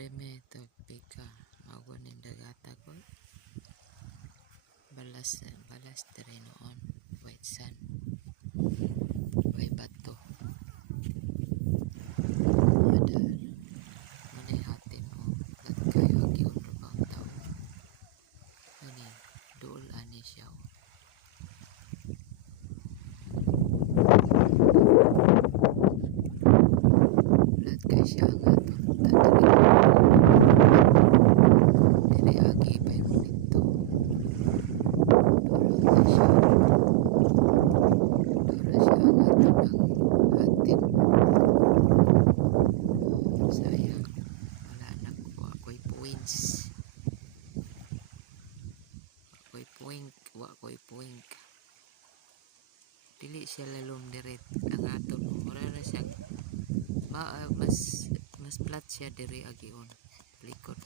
Reme topika mago ning dagata. Balas balas diri noon. White sun. Way bato. Ada Muna hatin mo. Kat kayo agi unrubang tao. Ani, dool ani siya. oh. Lat kay siya ang aton Dili siya lalom diret. Ang aton. Mura na siya. Ma, ah, mas mas flat siya diri agion. Likod